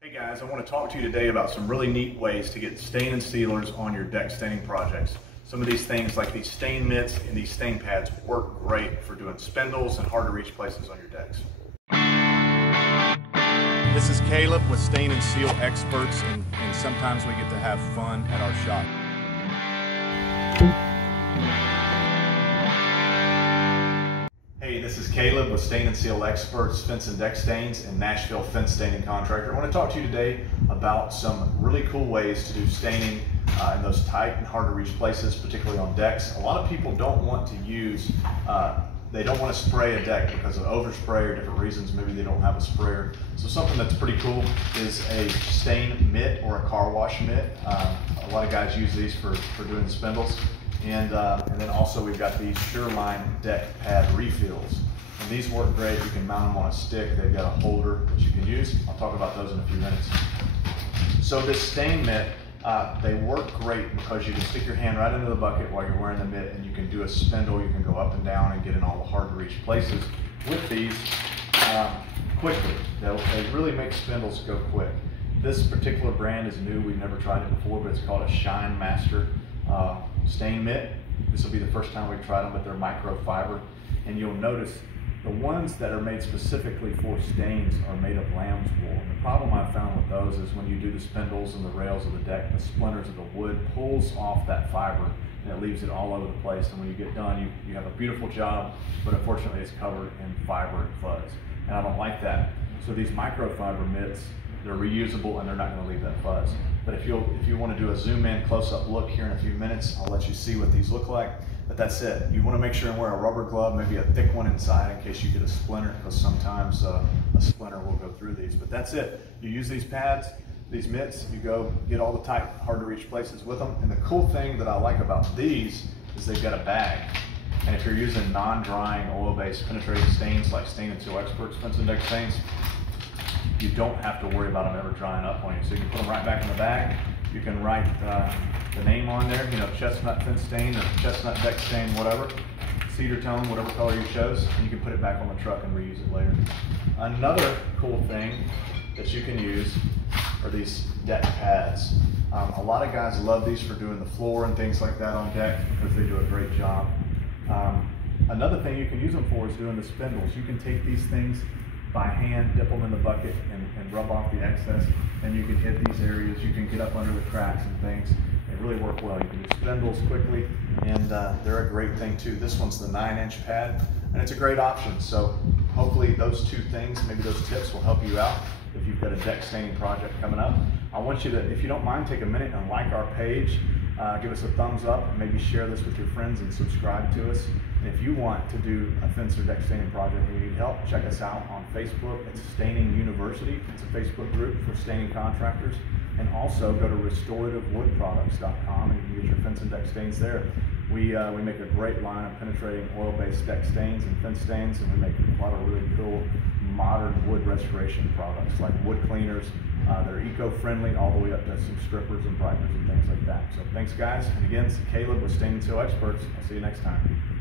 Hey guys, I want to talk to you today about some really neat ways to get stain and sealers on your deck staining projects. Some of these things like these stain mitts and these stain pads work great for doing spindles and hard to reach places on your decks. This is Caleb with Stain and Seal Experts, and sometimes we get to have fun at our shop. Hey, this is Caleb with Stain and Seal Experts, Fence and Deck Stains, and Nashville Fence Staining Contractor. I want to talk to you today about some really cool ways to do staining in those tight and hard to reach places, particularly on decks. A lot of people don't want to use, they don't want to spray a deck because of overspray or different reasons. Maybe they don't have a sprayer. So something that's pretty cool is a stain mitt or a car wash mitt. A lot of guys use these for doing the spindles. And then also we've got these Sureline deck pad refills. And these work great. You can mount them on a stick. They've got a holder that you can use. I'll talk about those in a few minutes. So this stain mitt, they work great because you can stick your hand right into the bucket while you're wearing the mitt, and you can do a spindle. You can go up and down and get in all the hard to reach places with these quickly. They really make spindles go quick. This particular brand is new. We've never tried it before, but it's called a Shine Master stain mitt. This will be the first time we've tried them, but they're microfiber. And you'll notice the ones that are made specifically for stains are made of lamb's wool. And the problem I've found with those is when you do the spindles and the rails of the deck, the splinters of the wood pulls off that fiber and it leaves it all over the place. And when you get done, you have a beautiful job, but unfortunately it's covered in fiber and fuzz. And I don't like that. So these microfiber mitts, they're reusable and they're not going to leave that fuzz. But if you want to do a zoom in close-up look here in a few minutes, I'll let you see what these look like. But that's it. You want to make sure and wear a rubber glove, maybe a thick one inside in case you get a splinter, because sometimes a splinter will go through these. But that's it. You use these pads, these mitts, you go get all the tight, hard to reach places with them. And the cool thing that I like about these is they've got a bag. And if you're using non-drying oil-based penetrating stains like Stain and Seal Experts Fence and Deck Stains, you don't have to worry about them ever drying up on you. So you can put them right back in the bag. You can write the name on there, you know, chestnut fence stain or chestnut deck stain, whatever, cedar tone, whatever color you chose, and you can put it back on the truck and reuse it later. Another cool thing that you can use are these deck pads. A lot of guys love these for doing the floor and things like that on deck because they do a great job. Another thing you can use them for is doing the spindles. You can take these things by hand, dip them in the bucket and rub off the excess, and you can hit these areas. You can get up under the cracks and things. They really work well. You can do spindles quickly, and they're a great thing too. This one's the 9-inch pad, and it's a great option. So hopefully those two things, maybe those tips will help you out if you've got a deck staining project coming up. I want you to, if you don't mind, take a minute and like our page. Give us a thumbs up and maybe share this with your friends and subscribe to us. And if you want to do a fence or deck staining project and you need help, check us out on Facebook. It's Staining University. It's a Facebook group for staining contractors. And also go to restorativwoodproducts.com and you can get your fence and deck stains there. We make a great line of penetrating oil-based deck stains and fence stains, and we make a lot of really cool modern wood restoration products like wood cleaners that are eco-friendly all the way up to some strippers and brighteners and things like that. So thanks guys, and again, this is Caleb with Stain and Seal Experts. I'll see you next time.